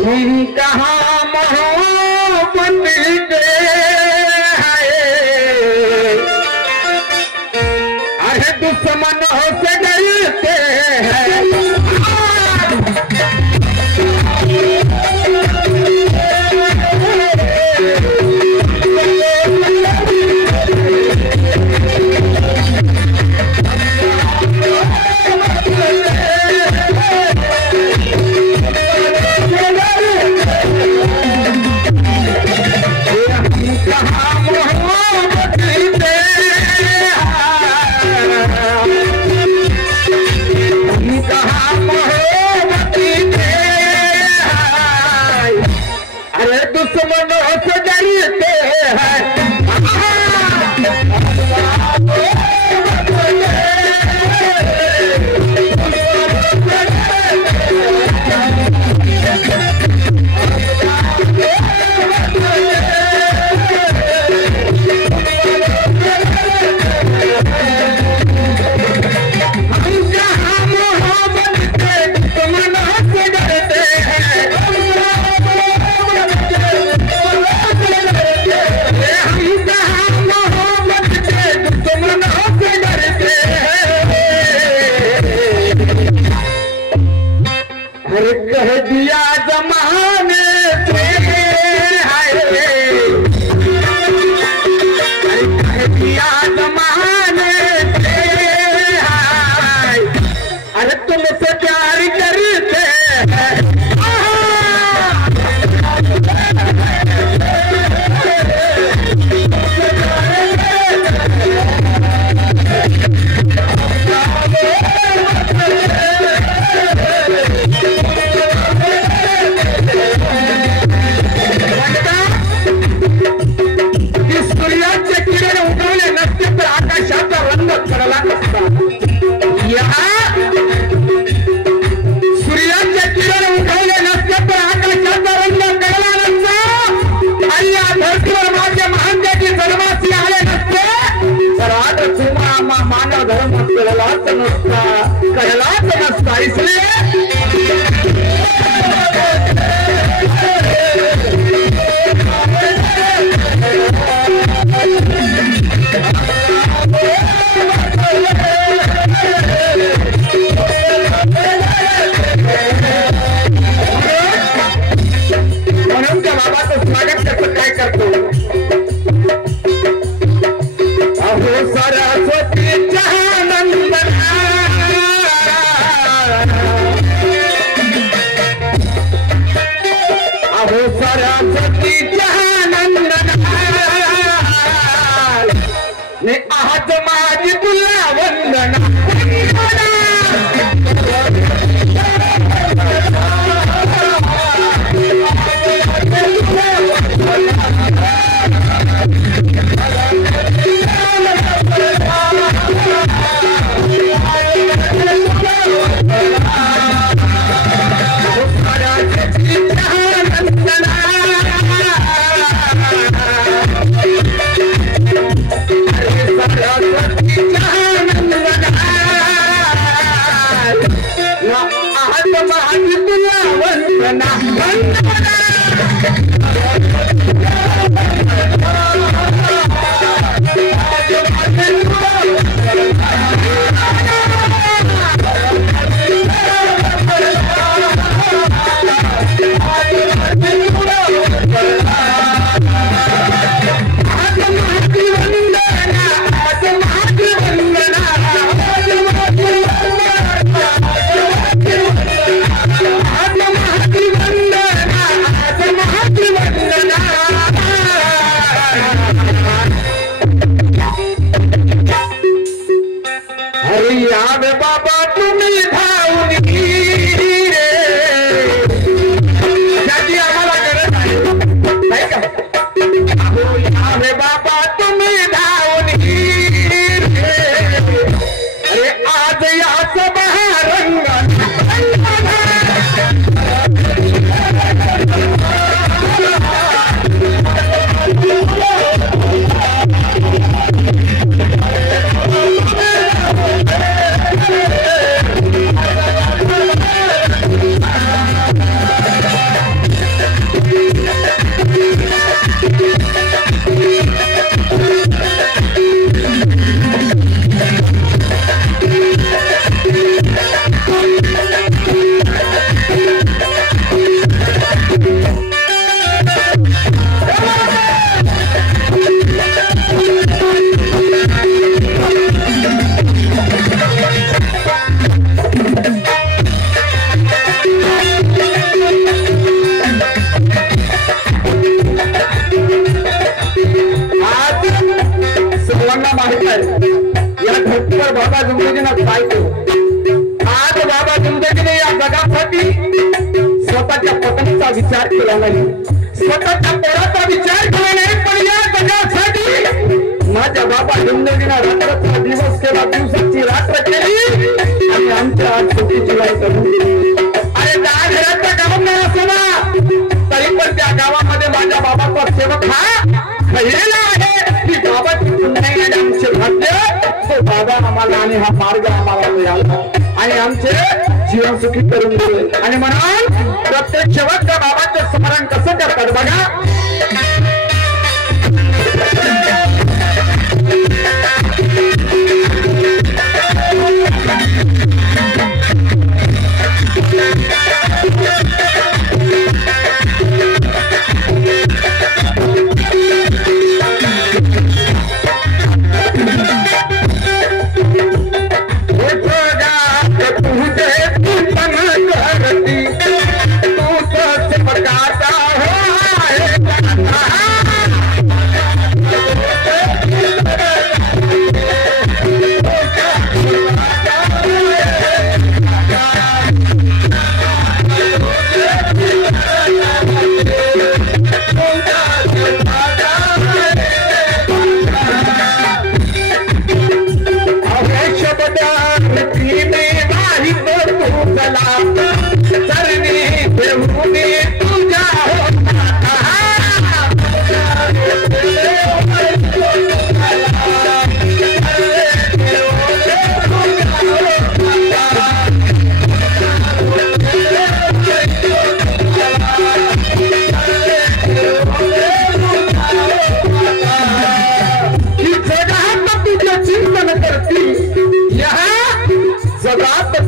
हम कहाँ मोहब्बत के हैं, अरे दुश्मनों से डरते हैं। दुश्मनों से डरते हैं। कह दिया जमाने से हाय, कह दिया जमाने से हाय, अरे तुमसे प्यार करते हैं। सूर्याचे किरण उठवले नसते तर आकाशाचा रंग कळला नसता, आणि या धरतीवर माझे महानतेची जन्मासी आले नसते तर आज तुम्हा मानव धर्म कळलाच नसता इसलिए स्वागत कसं काय करतो। अहो सरस्वतीच्या नंदना, अहो सरस्वतीच्या नंदना, ने आज माझी तुला वंदना। सरस्वती सर्वांना माहित आहे या धरतीवर बाबा जिंदगीनं काय केलं। आज बाबा जिंदगीने या जगासाठी स्वतःच्या पत्नीचा विचार केला नाही, स्वतःच्या पोराचा विचार केला नाही, पण या जगासाठी माझ्या बाबा जिंदगीनं रात्रचा दिवस केला, दिवसाची रात्र केली आणि आमच्या छोटीची लाईट दिली। अरे त्या घराच्या गावात असो ना तरी पण त्या गावामध्ये माझ्या बाबाचा सेवक हा खहिलेला आहे की बाबाची पुण्याई आणि आमचे भाग्य तो बाबा आम्हाला आणि हा मार्ग आम्हाला मिळाला आणि आमचे जीवन सुखी करून दिले। आणि म्हणून प्रत्येक सेवक त्या बाबाचं स्मरण कसं करतात बघा।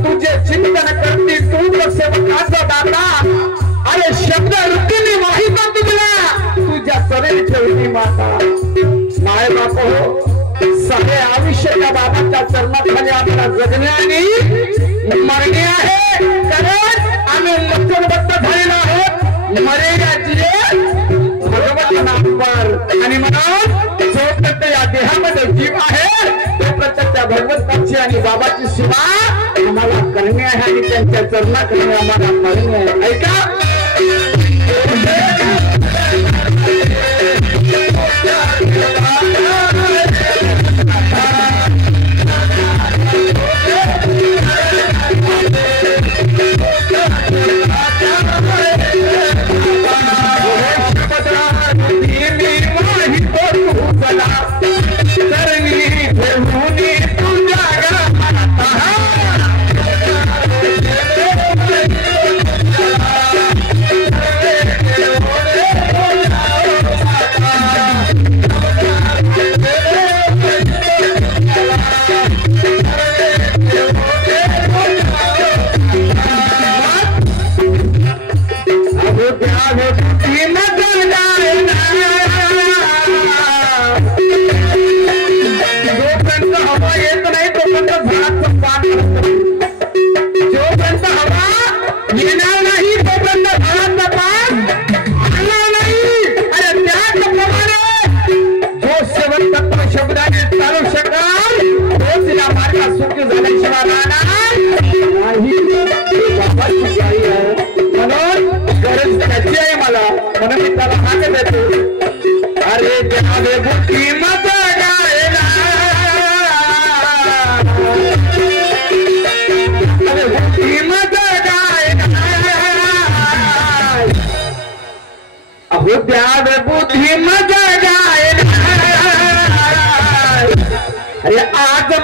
तुझे चिंतन करती तू सेवकाचा दाता अरे शब्द वृत्तीने माहित तुझला तुझ्या सदैव ठेवली माता। माय बाप हो सगळे आयुष्य त्या बाबाच्या चरणाखाली आपला जगणे आणि मरणे आहे, कारण आम्ही लक्षणबद्ध झालेलो आहोत मरेगा जिये भगवत नामपर। आणि म्हणून जोपर्यंत या देहामध्ये जीव आहे तोपर्यंत त्या भगवंताची आणि बाबाची सेवा आम्हाला करणे आहे आणि त्यांच्या चरणाकडे आम्हाला मरणे आहे। ऐका अरे देवे बुद्धि मत गायला अरे बुद्धि मत गायला अहो देवे बुद्धि मत गायला अरे आज